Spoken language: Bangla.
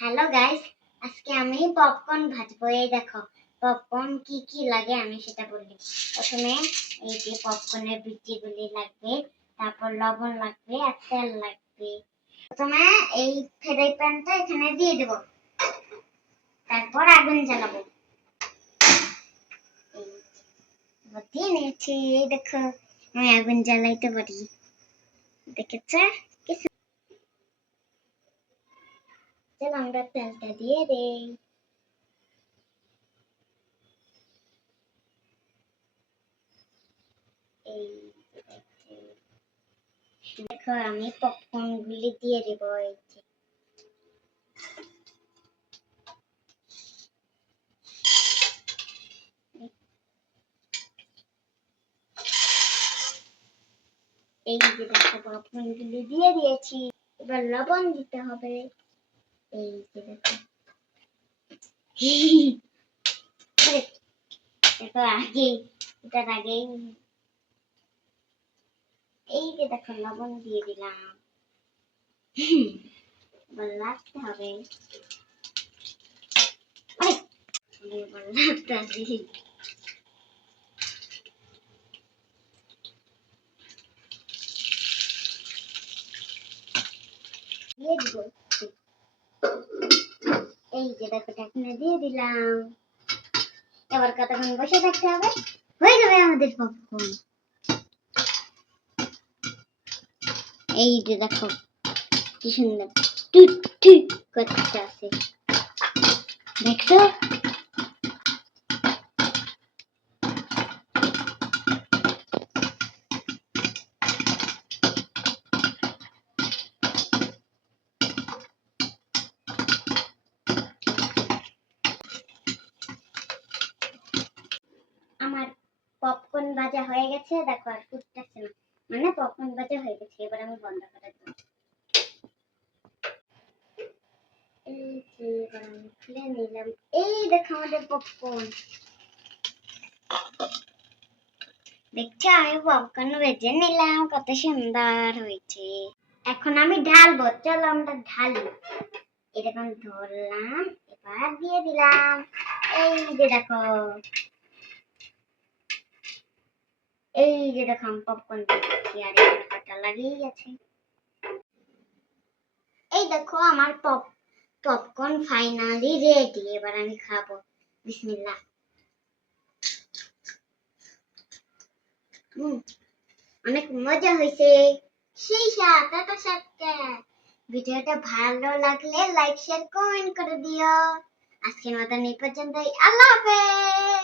হ্যালো গাইস আজকে আমি পপকর্ন ভাজবো। এই দেখো পপকর্ন কি কি লাগে আমি সেটা বলি। প্রথমে এই যে পপকর্নের বিচিগুলি লাগবে, তারপর লবণ লাগবে আর তেল লাগবে। প্রথমে এই ফ্রাই প্যানটা এখানে দিয়ে দেব। তারপর আগুন জ্বালাবো। দিয়ে নিয়েছি দেখো, আমি আগুন জ্বালাইতে পারি। দেখেছে? চলো আমরা তেলটা দিয়ে দেই দেখো আমি পপকর্ন গুলি দিয়ে দেবো এই যে এই যে দেখো পপকর্ন গুলি দিয়ে দিয়েছি এবার লবণ দিতে হবে এই যে দেখো দেখো আগে এটার আগেই এই যে দেখো লবণ দিয়ে দিলাম লাগতে হবে লাগতে হবে দিয়ে দিব এই যে দেখো ঢাকনা দিয়ে দিলাম এবার কতক্ষণ বসে থাকতে হবে হয়ে যাবে আমাদের পপকর্ন এই যে দেখো কি সুন্দর টুট টুট করতে আছে দেখছ পপকর্ন ভাজা হয়ে গেছে, দেখো আর ফুটতেছে না। মানে পপকর্ন ভাজা হয়ে গেছে, এবার আমি বন্ধ করে দেবো। এই দেখো আমাদের পপকর্ন। দেখছ, আমি পপকর্ন ভেজে নিলাম, কত সুন্দর হয়েছে। এখন আমি ঢালবো, চলো আমরা ঢালি। এরকম ধরলাম, এবার দিয়ে দিলাম। এই যে দেখো এই যে দেখো পপকর্ন দিয়েছি আর এখানে কাটা লাগিয়ে গেছে। এই দেখো আমার পপ পপকর্ন ফাইনালি রেডি এবার আমি খাব। বিসমিল্লাহ। অনেক মজা হয়েছে। সেই সাথে টাটা সাথে। ভিডিওটা ভালো লাগলে লাইক শেয়ার কমেন্ট করে দিও। আজকের মতন এই পর্যন্তই। আল্লাহ হাফেজ!